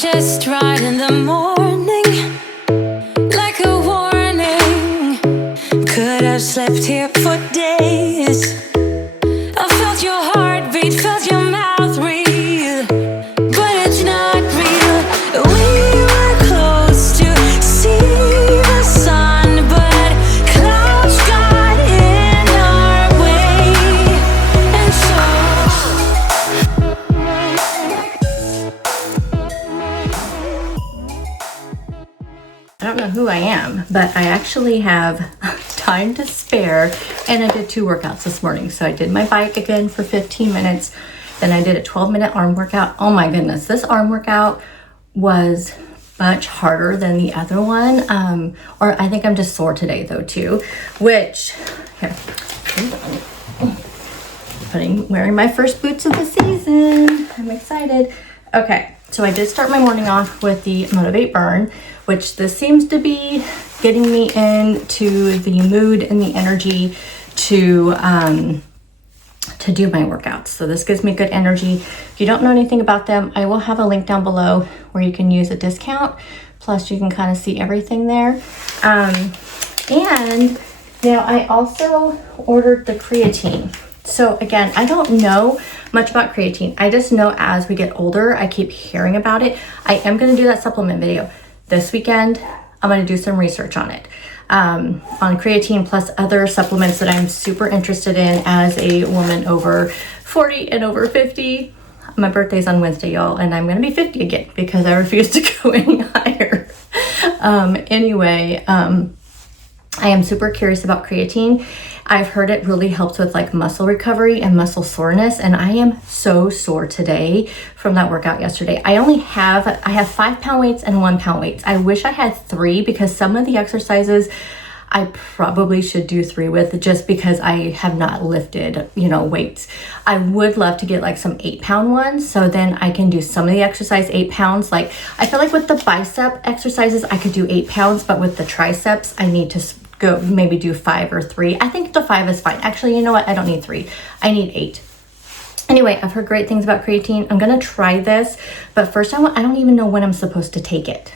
just right in the morning, like a warning. Could have slept here for days. I felt your heartbeat, felt your mouth breathe, but it's not real. We were close to see the sun, but clouds got in our way, and so I don't know who I am, but I actually have time to spare, and I did 2 workouts this morning. So I did my bike again for 15 minutes, then I did a 12-minute arm workout. Oh my goodness, this arm workout was much harder than the other one. Or I think I'm just sore today though too, which, here, wearing my first boots of the season. I'm excited. Okay, so I did start my morning off with the Motivate Burn, which this seems to be getting me into the mood and the energy to do my workouts. So this gives me good energy. If you don't know anything about them, I will have a link down below where you can use a discount. Plus you can kind of see everything there. And now I also ordered the creatine. So again, I don't know much about creatine. I just know as we get older, I keep hearing about it. I am going to do that supplement video this weekend. I'm going to do some research on it, on creatine plus other supplements that I'm super interested in as a woman over 40 and over 50. My birthday's on Wednesday, y'all, and I'm going to be 50 again because I refuse to go any higher. I am super curious about creatine. I've heard it really helps with like muscle recovery and muscle soreness, and I am so sore today from that workout yesterday. I have 5 pound weights and 1 pound weights. I wish I had 3 because some of the exercises I probably should do 3 with, just because I have not lifted, weights. I would love to get like some 8 pound ones, so then I can do some of the exercise 8 pounds. Like I feel like with the bicep exercises, I could do 8 pounds, but with the triceps, I need to go maybe do 5 or 3. I think the 5 is fine. Actually, you know what? I don't need 3. I need 8. Anyway, I've heard great things about creatine. I'm going to try this, but first I don't even know when I'm supposed to take it.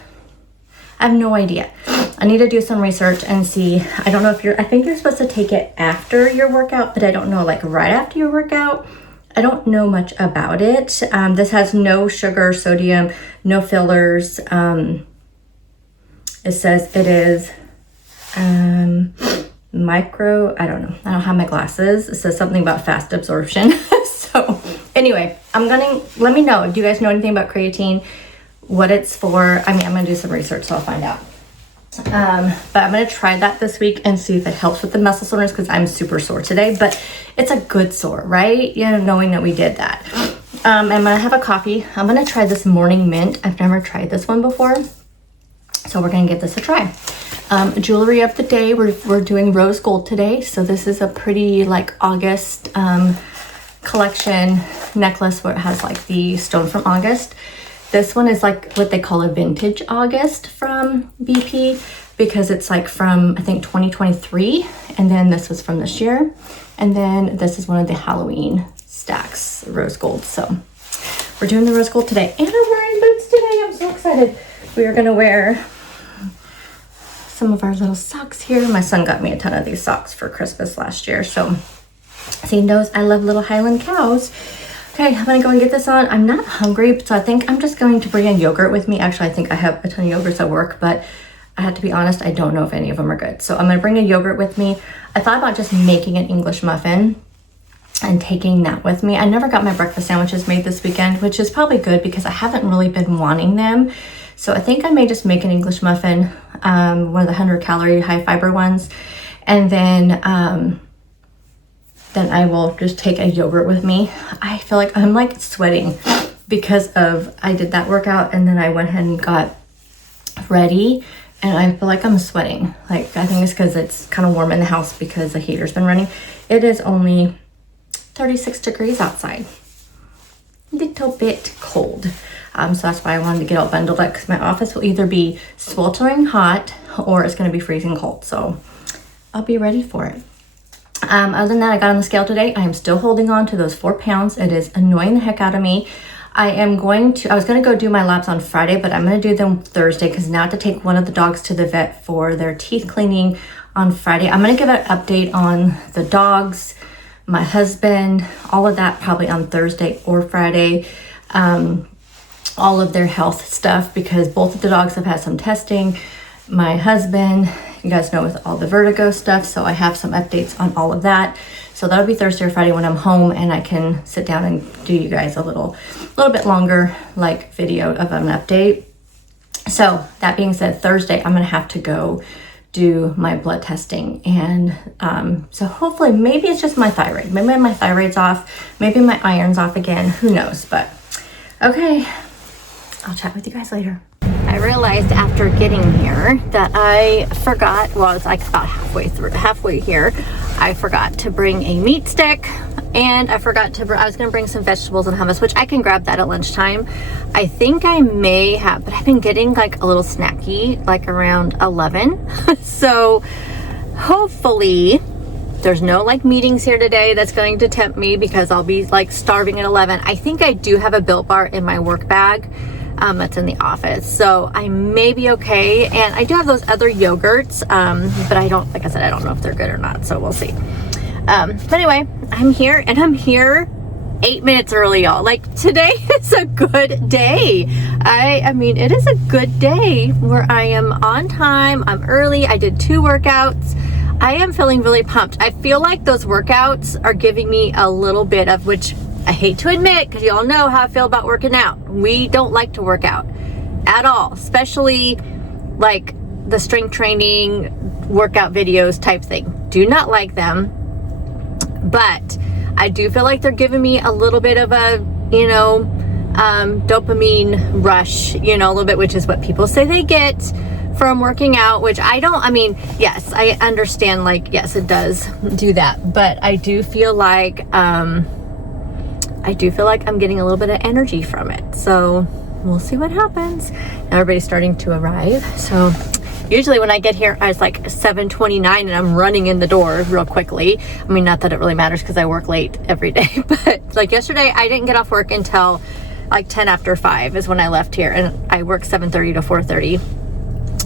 I have no idea. I need to do some research and see. I don't know if I think you're supposed to take it after your workout, but I don't know, like right after your workout. I don't know much about it. This has no sugar, sodium, no fillers. It says it is micro, I don't know. I don't have my glasses. It says something about fast absorption. So anyway, let me know. Do you guys know anything about creatine? What it's for? I mean, I'm going to do some research, so I'll find out. But I'm going to try that this week and see if it helps with the muscle soreness, because I'm super sore today, but it's a good sore, right? Knowing that we did that. I'm going to have a coffee. I'm going to try this morning mint. I've never tried this one before, so we're going to give this a try. Jewelry of the day, we're doing rose gold today, so this is a pretty like August collection necklace where it has like the stone from August. This one is like what they call a vintage August from BP, because it's like from I think 2023, and then this was from this year, and then this is one of the Halloween stacks, rose gold. So we're doing the rose gold today, and I'm wearing boots today. I'm so excited. We are gonna wear some of our little socks here. My son got me a ton of these socks for Christmas last year, so he knows I love little Highland cows. Okay, I'm gonna go and get this on. I'm not hungry, so I think I'm just going to bring a yogurt with me. Actually, I think I have a ton of yogurts at work, but I have to be honest, I don't know if any of them are good. So I'm gonna bring a yogurt with me. I thought about just making an English muffin and taking that with me. I never got my breakfast sandwiches made this weekend, which is probably good because I haven't really been wanting them. So I think I may just make an English muffin, one of the 100-calorie high fiber ones, and then I will just take a yogurt with me. I feel like I'm like sweating because I did that workout, and then I went ahead and got ready, and I feel like I'm sweating. Like I think it's because it's kind of warm in the house because the heater's been running. It is only 36 degrees outside. Little bit cold. So that's why I wanted to get all bundled up, because my office will either be sweltering hot or it's going to be freezing cold. So I'll be ready for it. Other than that, I got on the scale today. I am still holding on to those 4 pounds. It is annoying the heck out of me. I was going to go do my labs on Friday, but I'm going to do them Thursday because now I have to take one of the dogs to the vet for their teeth cleaning on Friday. I'm going to give an update on the dogs, my husband, all of that probably on Thursday or Friday. All of their health stuff because both of the dogs have had some testing. My husband, you guys know, with all the vertigo stuff, so I have some updates on all of that. So that'll be Thursday or Friday when I'm home and I can sit down and do you guys a little bit longer like video of an update. So that being said, Thursday I'm gonna have to go do my blood testing, and so hopefully maybe it's just my thyroid. Maybe my thyroid's off, maybe my iron's off again, who knows. But okay, I'll chat with you guys later. I realized after getting here that I forgot, well, it's like about halfway here, I forgot to bring a meat stick, and I was gonna bring some vegetables and hummus, which I can grab that at lunchtime. I think I may have, but I've been getting like a little snacky, like around 11. So hopefully there's no like meetings here today that's going to tempt me because I'll be like starving at 11. I think I do have a Built Bar in my work bag. That's in the office, so I may be okay. And I do have those other yogurts, but I don't, like I said, I don't know if they're good or not, so we'll see. But anyway, I'm here, and I'm here 8 minutes early, y'all. Like, today is a good day. I mean, it is a good day where I am on time, I'm early, I did 2 workouts. I am feeling really pumped. I feel like those workouts are giving me a little bit of, which I hate to admit, because y'all know how I feel about working out. We don't like to work out at all, especially like the strength training workout videos type thing. Do not like them, but I do feel like they're giving me a little bit of a, dopamine rush, a little bit, which is what people say they get from working out, which I don't, yes, I understand, like, yes, it does do that, but I do feel like, I'm getting a little bit of energy from it. So we'll see what happens. Everybody's starting to arrive. So usually when I get here, it's like 7:29 and I'm running in the door real quickly. Not that it really matters because I work late every day, but like yesterday, I didn't get off work until like 10 after 5 is when I left here, and I work 7:30 to 4:30.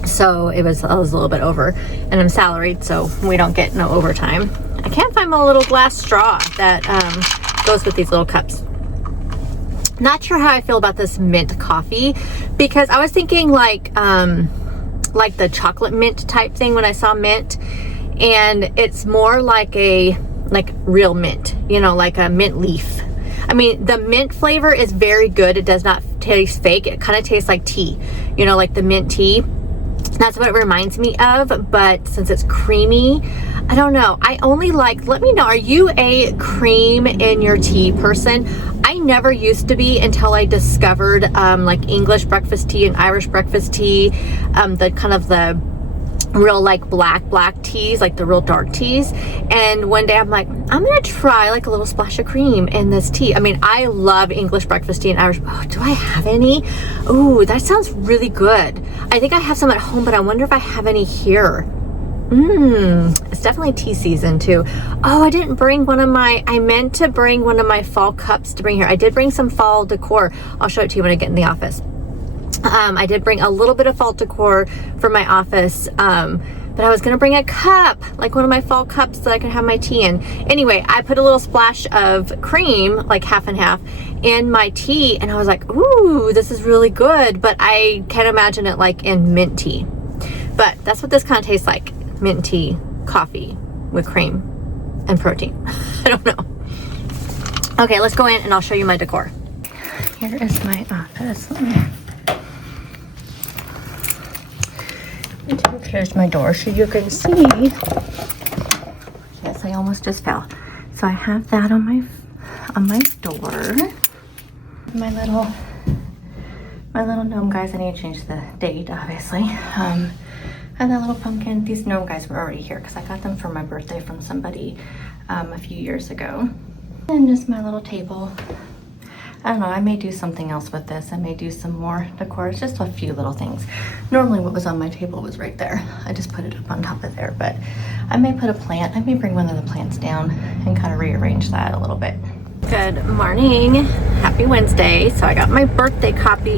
So I was a little bit over, and I'm salaried, so we don't get no overtime. I can't find my little glass straw that goes with these little cups. Not sure how I feel about this mint coffee, because I was thinking like the chocolate mint type thing when I saw mint, and it's more like a real mint, like a mint leaf. The mint flavor is very good. It does not taste fake. It kind of tastes like tea, like the mint tea. That's what it reminds me of, but since it's creamy, I don't know. I only let me know, are you a cream in your tea person? I never used to be until I discovered like English breakfast tea and Irish breakfast tea, the kind of the real like black teas, like the real dark teas. And one day I'm like, I'm gonna try like a little splash of cream in this tea. I love English breakfast tea and Irish. Oh, do I have any? Ooh, that sounds really good. I think I have some at home, but I wonder if I have any here. It's definitely tea season too. Oh, I didn't bring I meant to bring one of my fall cups to bring here. I did bring some fall decor. I'll show it to you when I get in the office. I did bring a little bit of fall decor for my office, but I was gonna bring a cup, like one of my fall cups that I could have my tea in. Anyway, I put a little splash of cream, like half and half, in my tea, and I was like, ooh, this is really good, but I can't imagine it like in mint tea. But that's what this kind of tastes like, mint tea, coffee with cream and protein. I don't know. Okay, let's go in and I'll show you my decor. Here is my office. Here's my door so you can see. Yes, I almost just fell. So I have that on my door. My little gnome guys. I need to change the date, obviously. And that little pumpkin. These gnome guys were already here because I got them for my birthday from somebody a few years ago. And just my little table. I don't know, I may do something else with this. I may do some more decor. It's just a few little things. Normally what was on my table was right there. I just put it up on top of there, but I may put a plant. I may bring one of the plants down and kind of rearrange that a little bit. Good morning. Happy Wednesday. So I got my birthday coffee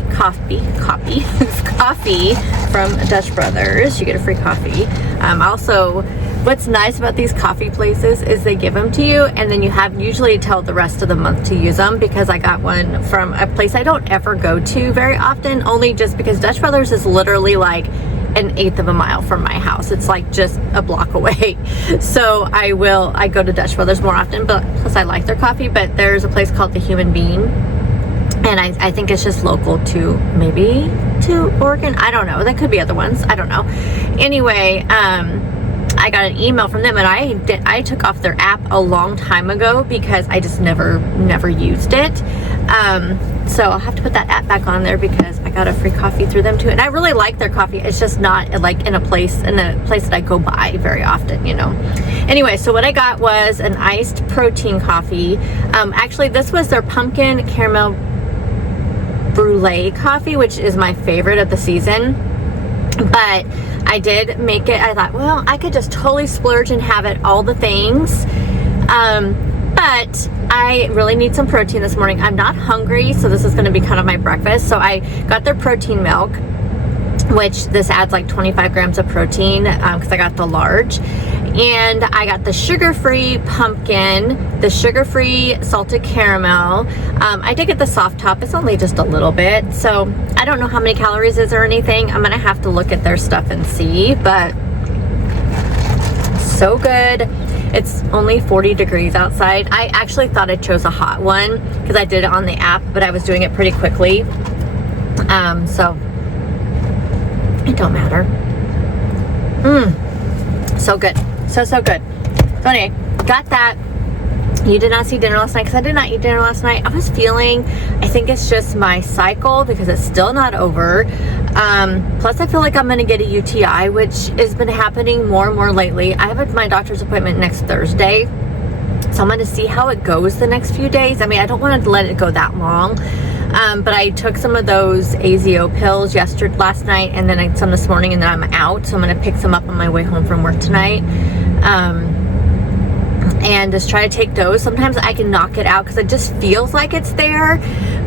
from Dutch Brothers. You get a free coffee. Also, what's nice about these coffee places is they give them to you and then you have usually till the rest of the month to use them, because I got one from a place I don't ever go to very often, only just because Dutch Brothers is literally like an 1/8 of a mile from my house. It's like just a block away. So I go to Dutch Brothers more often, but plus I like their coffee. But there's a place called The Human Being, and I think it's just local to maybe to Oregon. I don't know. There could be other ones. I don't know. Anyway, I got an email from them, and I took off their app a long time ago because I just never used it. So I'll have to put that app back on there because I got a free coffee through them too, and I really like their coffee. It's just not like in a place that I go by very often, you know. Anyway, so what I got was an iced protein coffee. Actually, this was their pumpkin caramel brulee coffee, which is my favorite of the season. But I did make it. I thought, well, I could just totally splurge and have it all the things. But I really need some protein this morning. I'm not hungry, so this is going to be kind of my breakfast. So I got their protein milk, which this adds like 25 grams of protein because I got the large. And I got the sugar-free pumpkin, the sugar-free salted caramel. I did get the soft top. It's only just a little bit. So I don't know how many calories it is or anything. I'm going to have to look at their stuff and see. But so good. It's only 40 degrees outside. I actually thought I chose a hot one because I did it on the app, but I was doing it pretty quickly. So it don't matter. So good. So good. So anyway, got that. You did not see dinner last night because I did not eat dinner last night. I was feeling, I think it's just my cycle because it's still not over. Plus I feel like I'm going to get a UTI, which has been happening more and more lately. I have my doctor's appointment next Thursday. So I'm going to see how it goes the next few days. I mean, I don't want to let it go that long. But I took some of those AZO pills last night, and then some this morning, and then I'm out. So I'm going to pick some up on my way home from work tonight. And just try to take those. Sometimes I can knock it out because it just feels like it's there.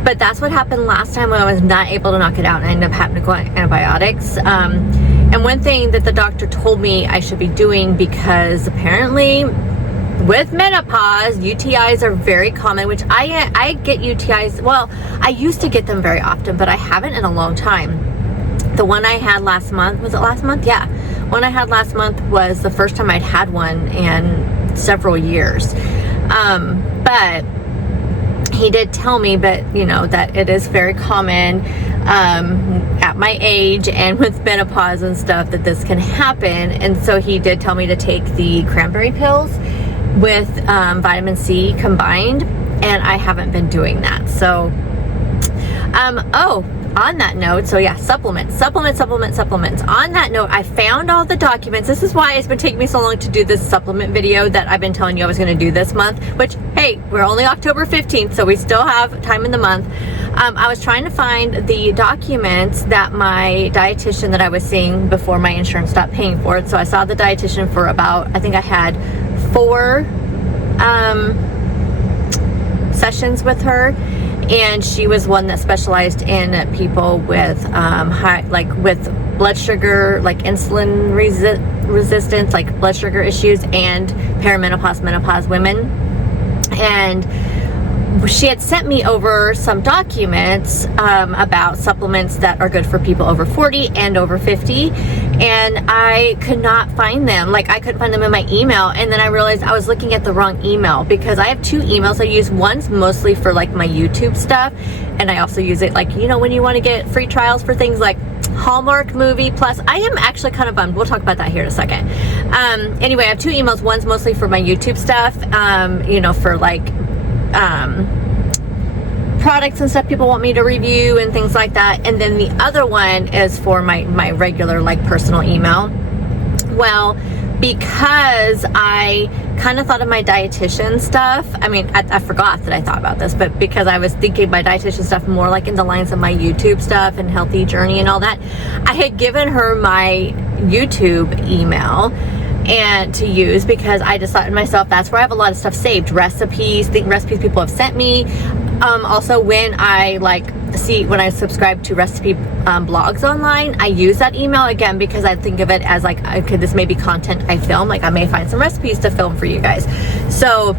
But that's what happened last time when I was not able to knock it out and I ended up having to go on antibiotics. And one thing that the doctor told me I should be doing, because apparently with menopause, UTIs are very common, which I get UTIs. Well, I used to get them very often, but I haven't in a long time. The one I had last month, was it last month? Yeah. One I had last month was the first time I'd had one in several years. But he did tell me, you know, that it is very common at my age and with menopause and stuff that this can happen. And so he did tell me to take the cranberry pills with vitamin C combined, and I haven't been doing that. So on that note, so yeah, supplements. On that note, I found all the documents. This is why it's been taking me so long to do this supplement video that I've been telling you I was going to do this month, which, hey, we're only October 15th, so we still have time in the month. I was trying to find the documents that my dietitian that I was seeing before my insurance stopped paying for it. So I saw the dietitian for about, I think I had 4 sessions with her. And she was one that specialized in people with with blood sugar, like insulin resistance, like blood sugar issues, and menopause women. And she had sent me over some documents about supplements that are good for people over 40 and over 50, and I could not find them. Like, I couldn't find them in my email, and then I realized I was looking at the wrong email, because I have 2 emails I use. One's mostly for like my YouTube stuff, and I also use it like, you know, when you want to get free trials for things like Hallmark Movie Plus. I am actually kind of bummed. We'll talk about that here in a second. Anyway, I have 2 emails. One's mostly for my YouTube stuff, you know, for like products and stuff people want me to review and things like that. And then the other one is for my regular, like, personal email. Well, because I kind of thought of my dietitian stuff, I mean, I forgot that I thought about this, but because I was thinking my dietitian stuff more like in the lines of my YouTube stuff and healthy journey and all that, I had given her my YouTube email. and to use, because I just thought to myself, that's where I have a lot of stuff saved, recipes people have sent me. Also, when I when I subscribe to recipe blogs online, I use that email again because I think of it as like, okay, this may be content I film, like I may find some recipes to film for you guys. So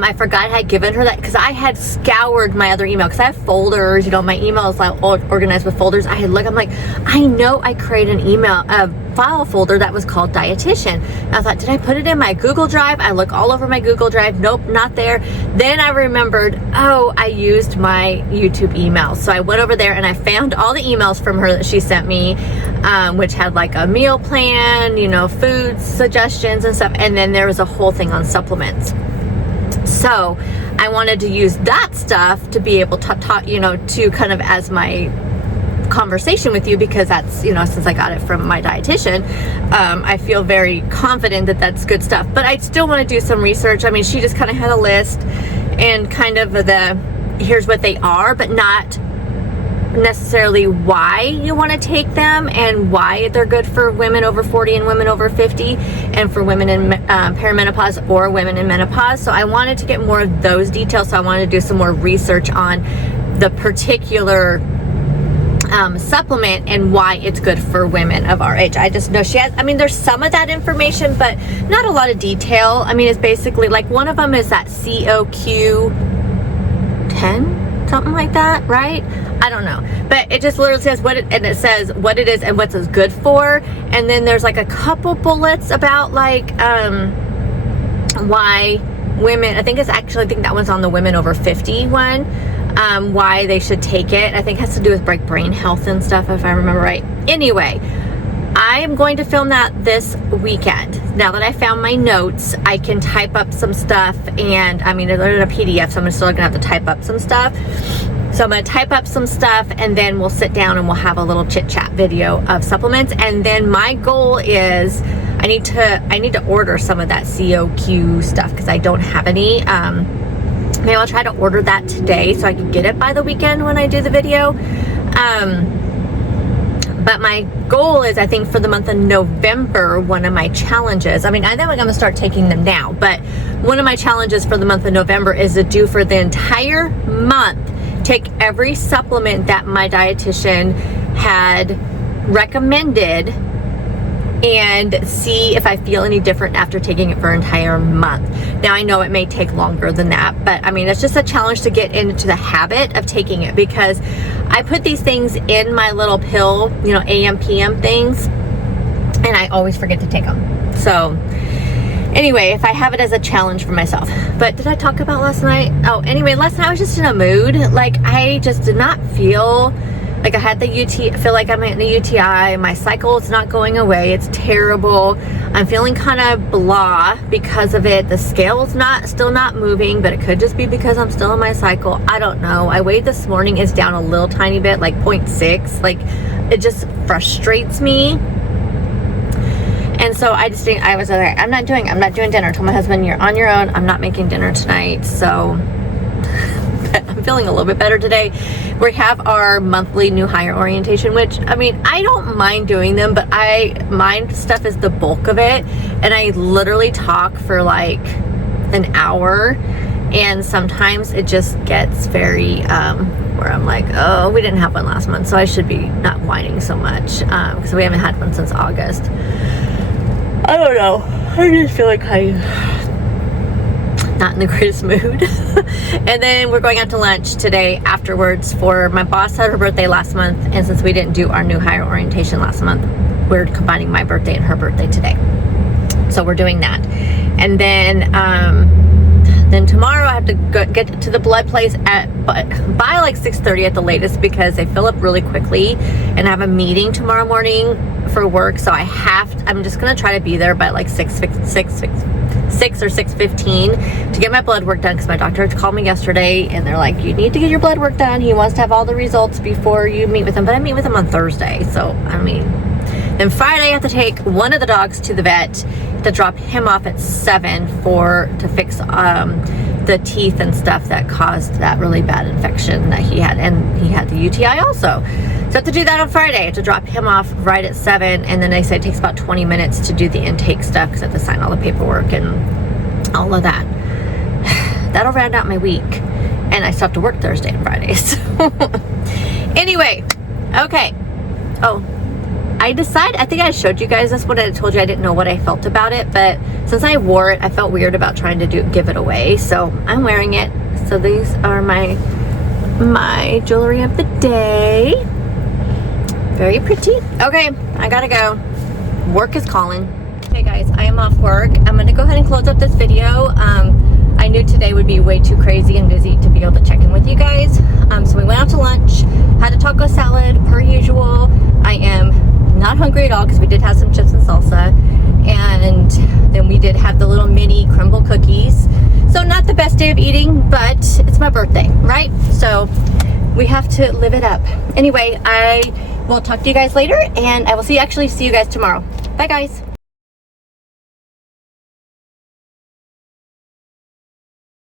I forgot I had given her that, because I had scoured my other email, because I have folders, you know, my email is like all organized with folders. I had looked, I'm like, I know I created a file folder that was called dietitian. And I thought, did I put it in my Google Drive? I look all over my Google Drive, nope, not there. Then I remembered, oh, I used my YouTube email. So I went over there and I found all the emails from her that she sent me, which had like a meal plan, you know, food suggestions and stuff. And then there was a whole thing on supplements. So I wanted to use that stuff to be able to talk, you know, to kind of as my conversation with you, because that's, you know, since I got it from my dietitian, I feel very confident that that's good stuff. But I still want to do some research. I mean, she just kind of had a list and kind of here's what they are, but not necessarily why you want to take them and why they're good for women over 40 and women over 50, and for women in perimenopause or women in menopause. So I wanted to get more of those details. So I wanted to do some more research on the particular supplement and why it's good for women of our age. I just know she has, I mean, there's some of that information, but not a lot of detail. I mean, it's basically like one of them is that COQ10, something like that, right? I don't know, but it just literally says it says what it is and what it's good for. And then there's like a couple bullets about like why women, I think that one's on the women over 50 one, why they should take it. I think it has to do with like brain health and stuff, if I remember right. Anyway, I am going to film that this weekend. Now that I found my notes, I can type up some stuff, and I mean, they're in a PDF, so I'm still gonna have to type up some stuff. So I'm gonna type up some stuff, and then we'll sit down and we'll have a little chit chat video of supplements. And then my goal is I need to order some of that COQ stuff, because I don't have any. Maybe I'll try to order that today so I can get it by the weekend when I do the video. But my goal is, I think for the month of November, one of my challenges, I mean, I think I'm gonna start taking them now, but one of my challenges for the month of November is to do for the entire month, take every supplement that my dietitian had recommended and see if I feel any different after taking it for an entire month. Now, I know it may take longer than that, but I mean, it's just a challenge to get into the habit of taking it, because I put these things in my little pill, you know, AM, PM things, and I always forget to take them. So anyway, if I have it as a challenge for myself. But did I talk about last night? Oh, anyway, last night I was just in a mood. Like, I just did not feel like I had the UTI. I feel like I'm in a UTI. My cycle is not going away. It's terrible. I'm feeling kind of blah because of it. The scale is still not moving, but it could just be because I'm still in my cycle. I don't know. I weighed this morning, is down a little tiny bit, like 0.6. Like, it just frustrates me. And so I was like, I'm not doing dinner. I told my husband, you're on your own. I'm not making dinner tonight. So I'm feeling a little bit better today. We have our monthly new hire orientation, which, I mean, I don't mind doing them, but my stuff is the bulk of it. And I literally talk for like an hour. And sometimes it just gets very, where I'm like, oh, we didn't have one last month, so I should be not whining so much, because we haven't had one since August. I don't know. I just feel like I'm not in the greatest mood. And then we're going out to lunch today afterwards for my boss had her birthday last month, and since we didn't do our new hire orientation last month, we're combining my birthday and her birthday today. So we're doing that. And then tomorrow I have to get to the blood place by like 6:30 at the latest, because they fill up really quickly, and I have a meeting tomorrow morning for work. So I'm just gonna try to be there by like 6 or 6:15 to get my blood work done, because my doctor called me yesterday and they're like, you need to get your blood work done. He wants to have all the results before you meet with him, but I meet with him on Thursday. So I mean, then Friday I have to take one of the dogs to the vet to drop him off at 7 to fix the teeth and stuff that caused that really bad infection that he had, and he had the UTI also. I have to do that on Friday. I have to drop him off right at 7, and then they said it takes about 20 minutes to do the intake stuff because I have to sign all the paperwork and all of that. That'll round out my week, and I still have to work Thursday and Friday. So anyway, okay. Oh, I think I showed you guys this one. I told you I didn't know what I felt about it, but since I wore it, I felt weird about trying to give it away. So I'm wearing it. So these are my jewelry of the day. Very pretty. Okay, I gotta go. Work is calling. Okay guys, I am off work. I'm gonna go ahead and close up this video. I knew today would be way too crazy and busy to be able to check in with you guys. So we went out to lunch, had a taco salad per usual. I am not hungry at all because we did have some chips and salsa. And then we did have the little mini crumble cookies. So not the best day of eating, but it's my birthday, right? So we have to live it up. Anyway, I will talk to you guys later, and I will see you guys tomorrow. Bye guys.